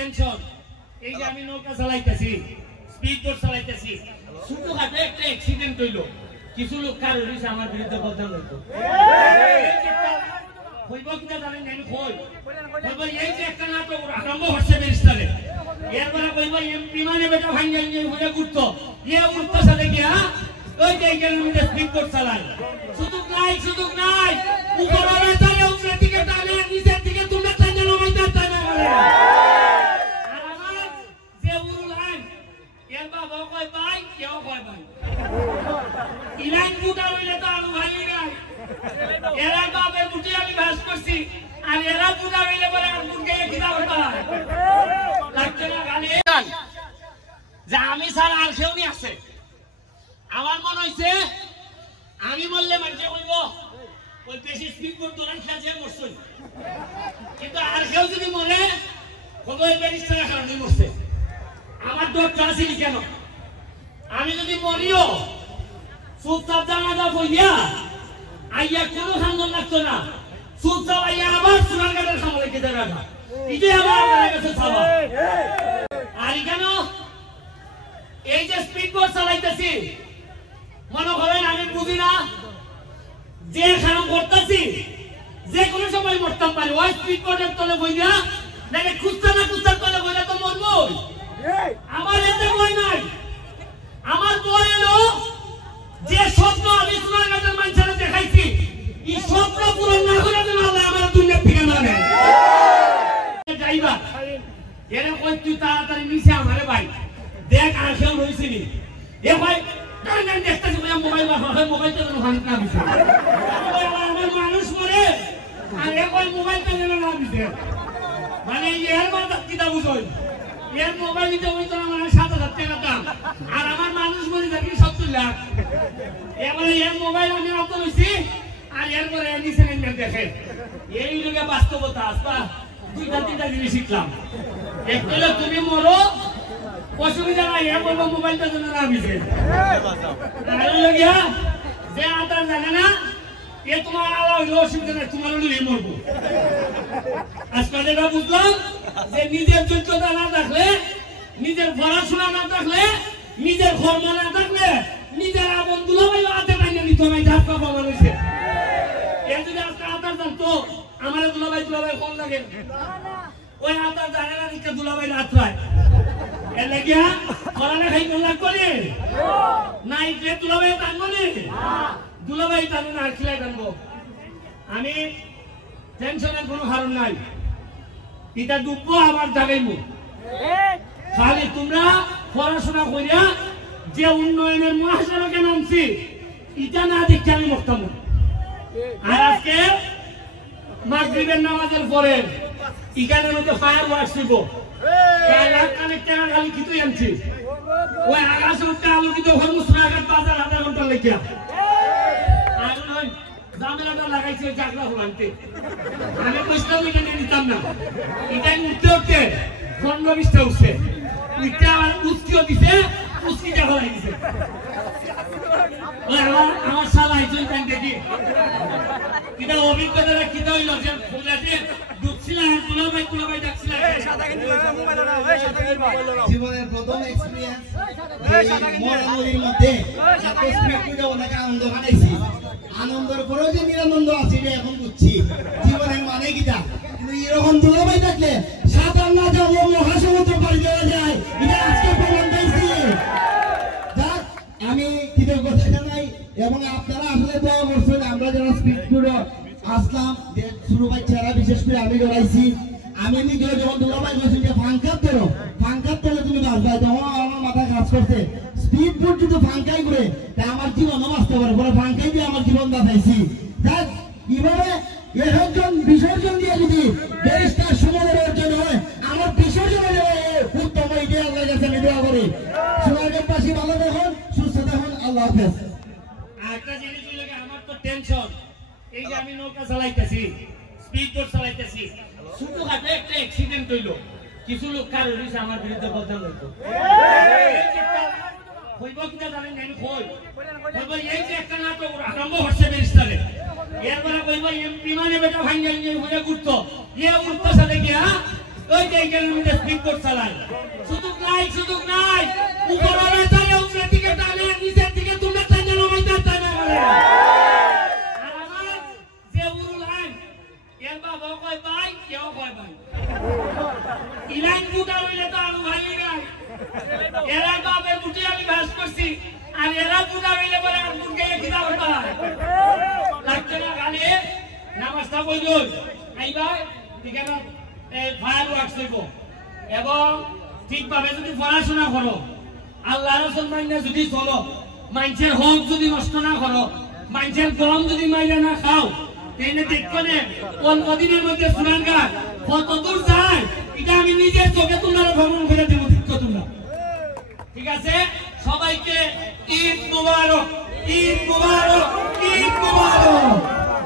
tension এই যে আমি নৌকা চালাইতেছি স্পিড বোট চালাইতেছি ছোটখাটো একটা অ্যাক্সিডেন্ট হইলো কিছু লোক কারো হইছে আমার বিরুদ্ধে বদনাম হইতো হইব কিনা জানেন আমি কইব এই যে একটা নাটক আরম্ভ হচ্ছে ব্যারিস্টারে এরপরে কইব এমপি মানে বেটা ভাঙ্গা নিয়ে হয়ে ঘুরতো উঠতেছে দেখিয়া ওই যে এখানের মধ্যে স্পিড বোট চালায় সুযোগ নাই উপরে টানে উপরে দিকে টানে নিচের দিকে তোমরা টানে নামাইতে টানে বলে আর আমার যে উরুল আইন এর বাবা কয় ভাই কেউ কয় ভাই ইলাইন বুটা হইলে তো আলু ভাই নাই এরা বাপের বুটি আমি ভাস করছি আর এরা বুটা হইলে পরে আর বুটকে কিনা হইবা লাগতে না গালি যে আমি স্যার আর কেউ নি আছে আমার মনে হইছে আমি বললে মানুষে কইব ওই বেশি স্পিড বোট দৌড়ান খেলছে মরছই কিন্তু আর কেউ যদি মরে কবে ব্যারিস্টারের কারণে মরছে আমার ডরটা আসেনি কেন আমি যদি মরিও চুপচাপ জানাজা কইয়া আইয়া কোনো খান্দন লাগতো না চুপচাপ আইয়া আবার সোনার কাটার সামনে কেটে রাখা এটাই আমার কাছে ছাবা আর কেন এই যে স্পিড বোট চালাইতেছি মনে করেন আমি বুঝি না যে কাম করতেছি যে কোনো সময় মরতাম পারি ওই স্পিড বোটের তলে বইয়া নাকি খুঁজতে তলে বইলে তো মরবো আমার এতে বই নাই আমার বই এলো যে স্বপ্ন আমি সোনারঘাটের মানুষের দেখাইছি এই স্বপ্ন পূরণ না করে দেন আল্লাহ আমার দুনিয়া থেকে মানে যাইবা এরে কই তুই তাড়াতাড়ি নিচে আমারে ভাই দেখ আর কেউ রইছে নি এ ভাই না দেখতেছি মোবাইল মোবাইলটা যেন ভাঙ না দিছে আমার মানুষ মরে আর এ কই মোবাইলটা যেন না দিছে মানে এর মাথা কিটা বুঝই এর মোবাইল দিতে হইতো না মানে ৭,০০০ টাকা দাম আর আমার মানুষ মরে থাকি ৭০ লাখ এবারে এর মোবাইল আমি অত লইছি আর এরপরে নিচে নেমে দেখেন এই লোকে বাস্তবতা আসবা দুইটা জিনিস শিখলাম একটা হলো তুমি মরো অসুবিধা নাই এ বলবো মোবাইলটা যেন না দিছে আর লগিয়া যে আতার জানে না এ তোমার আলা হইলো অসুবিধা নাই তোমার হইলো এই মরবো আজকে যেটা বুঝলাম যে নিজের যোগ্যতা না থাকলে নিজের পড়াশোনা না থাকলে নিজের কর্ম না থাকলে নিজের আপন দুলাভাই হাতে টাইনে নিতে হবে যা প্রবলেম হয়েছে এর যদি আজকে আতার জানতো আমার দুলাভাই কম লাগে ওই আতার জানে না নিকে দুলাভাই রাত্রায় এর লাগিয়া পড়ালে খাই করলাম করে না ইটলে দুলাভাই টানবো নি দুলাভাই টানবো না আর খিলাই টানবো আমি টেনশনের কোনো কারণ নাই এটা ডুববো আবার জাগাইবো খালি তোমরা পড়াশোনা করিয়া যে উন্নয়নের মহাসড়কে নামছি এটা না দেখে আমি মরতাম আর আজকে মাগরিবের নামাজের পরে এখানের মধ্যে ফায়ার ওয়ার্কস দিব খালি কিছুই আনছি ওই আকাশে উঠতে আলোকিত হরমুসরাঘাট বাজার আধা ঘন্টা লেখিয়া আর নয় জামেলাটা লাগাইছে জাগরা হলান্তে আমি কইছিলাম এখানে নিতাম না এটা উঠতে খন্ডবিষ্টা উঠছে উঠতে আমার উস্কিও দিছে উস্কিটা হলাই দিছে আমার শালা আইজন টাইম দেখি কিটা অভিজ্ঞতাটা কিটা হইল যে ফুলাতে ডুবছিলাম আর কুলাবাই ডাকছিলাম জীবনের প্রথম এক্সপেরিয়েন্স মরামরির মধ্যে এত স্পিড করে অনেক আনন্দ কাটাইছি আনন্দের পরেও যে নিরানন্দ আছে এটা এখন বুঝছি জীবনের মানে কিটা কিন্তু এরকম দুলাভাই থাকলে সাঁতার না যাবো মহাসমুদ্র পাড়ি দেওয়া যায় এটা আজকে প্রমাণ পাইছি আমি কৃতজ্ঞতা জানাই এবং আপনারা আসলে দোয়া করছেন আমরা যারা স্পিড করে আসলাম যে শুরু ভাই চেহারা বিশেষ করে আমি ডরাইছি আমি নিজেও যখন দুলাভাই বলছি যে ফাঙ্কার তলে তুমি বাঁচবা তখন আমার মাথা কাজ করছে স্পিড বোট যদি ফাঙ্কাই করে তা আমার জীবনও বাঁচতে পারে বলে ফাঙ্কাই দিয়ে আমার জীবন বাঁচাইছি যাক কিভাবে বিসর্জন দিয়ে যদি ব্যারিস্টার সুমনের অর্জন হয় আমার বিসর্জন উত্তম এইটা আল্লাহর কাছে আমি দোয়া করি সোনারঘাটবাসী ভালো দেখুন সুস্থ দেখুন আল্লাহ হাফেজ একটা জিনিস হইল আমার তো টেনশন এই যে আমি নৌকা চালাইতেছি স্পিড বোট চালাইতেছি ছোটখাটো একটা অ্যাক্সিডেন্ট হইলো কিছু লোক কারো হইছে আমার বিরুদ্ধে বদনাম হইতো হইব কিনা জানেন আমি কইব এই যে একটা নাটক আরম্ভ হচ্ছে ব্যারিস্টারে এরপরে কইব এমপি মানে বেটা ভাঙ্গা নিয়ে হয়ে ঘুরতো উঠতেছে দেখিয়া ওই যে এইখানের মধ্যে স্পিড কোড চালায় সুযোগ নাই উপরে চালে উপরের দিকে টানে নিচের দিকে তোমরা টানে নামাইতে টানে বলে আর আমার যে উরুল আইন এর বাবা কয় ভাই কেউ কয় ভাই ইলাইন বুটা হইলে তো আলু ভাই নাই এরা বাপের বুটি আমি ভাস করছি আর এরা বুটা হইলে বলে আর বুটকে কিনা হতা লাগতে না গালে নামাজটা কইল আইবা ঠিকানা ফায়ার ওয়ার্কস হইব এবং ঠিকভাবে যদি পড়াশোনা করো আল্লাহ রাসূল মাইনা যদি চলো মানুষের হক যদি নষ্ট না করো মানুষের গম যদি মাইনা না খাও তাহলে দেখবে অল্প দিনের মধ্যে সুনানগা কত দূর যায় এটা আমি নিজের চোখে তোমরা ভ্রমণ করে দেবো তোমরা ঠিক আছে সবাইকে ঈদ মুবারক ঈদ মুবারক ঈদ মুবারক